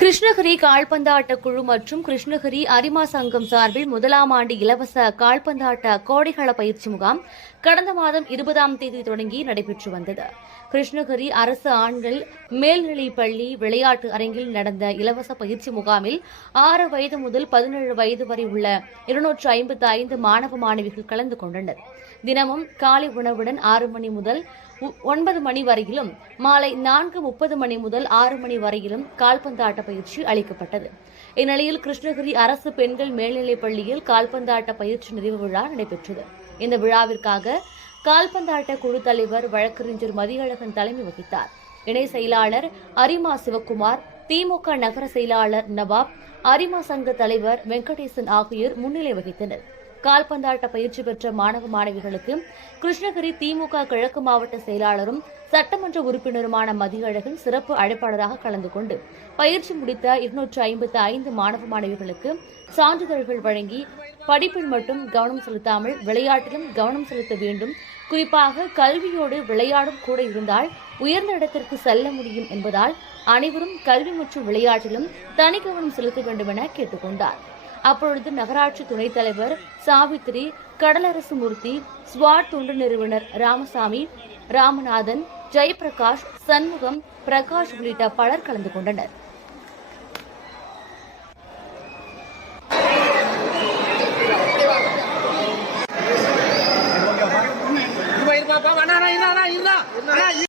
கிருஷ்ணகிரி கால்பந்தாட்ட குழு மற்றும் கிருஷ்ணகிரி அரிமா சங்கம் சார்பில் முதலாம் ஆண்டு இலவச கால்பந்தாட்ட கோடைகள பயிற்சி முகாம் கடந்த மாதம் 20ஆம் தேதி தொடங்கி நடைபெற்று வந்தது. கிருஷ்ணகிரி அரசு ஆண்கள் மேல்நிலைப் பள்ளி விளையாட்டு அரங்கில் நடந்த இலவச பயிற்சி முகாமில் 6 வயது முதல் 17 வயது வரை உள்ள 255 மாணவ மாணவிகள் கலந்து கொண்டனர். தினமும் காலை உணவுடன் 6 மணி முதல் 9 மணி வரையிலும் மாலை 4:30 மணி முதல் 6 மணி வரையிலும் கால்பந்தாட்ட பயிற்சி அளிக்கப்பட்டது. இந்நிலையில் கிருஷ்ணகிரி அரசு பெண்கள் மேல்நிலைப் பள்ளியில் கால்பந்தாட்ட பயிற்சி நிறைவு விழா நடைபெற்றது. இந்த விழாவிற்காக கால்பந்தாட்ட குழு தலைவர் வழக்கறிஞர் மதியழகன் தலைமை வகித்தார். இணை செயலாளர் அரிமா சிவக்குமார், திமுக நகர செயலாளர் நவாப், அரிமா சங்க தலைவர் வெங்கடேசன் ஆகியோர் முன்னிலை வகித்தனர். கால்பந்தாட்ட பயிற்சி பெற்ற மாணவ மாணவிகளுக்கு கிருஷ்ணகிரி திமுக கிழக்கு மாவட்ட செயலாளரும் சட்டமன்ற உறுப்பினருமான மதியழகன் சிறப்பு அழைப்பாளராக கலந்து கொண்டு பயிற்சி முடித்த 255 மாணவ மாணவிகளுக்கு சான்றிதழ்கள் வழங்கி படிப்பில் மட்டும் கவனம் செலுத்தாமல் விளையாட்டிலும் கவனம் செலுத்த வேண்டும், குறிப்பாக கல்வியோடு விளையாடும் கூட இருந்தால் உயர்ந்த இடத்திற்கு செல்ல முடியும் என்பதால் அனைவரும் கல்வி மற்றும் விளையாட்டிலும் தனி கவனம் செலுத்த வேண்டும் என கேட்டுக் கொண்டார். அப்பொழுது நகராட்சி துணைத் தலைவர் சாவித்திரி, கடலரசு மூர்த்தி, ஸ்வாட் தொண்டு நிறுவனர் ராமசாமி, ராமநாதன், ஜெயபிரகாஷ், சண்முகம், பிரகாஷ் உள்ளிட்ட பலர் கலந்து கொண்டனர்.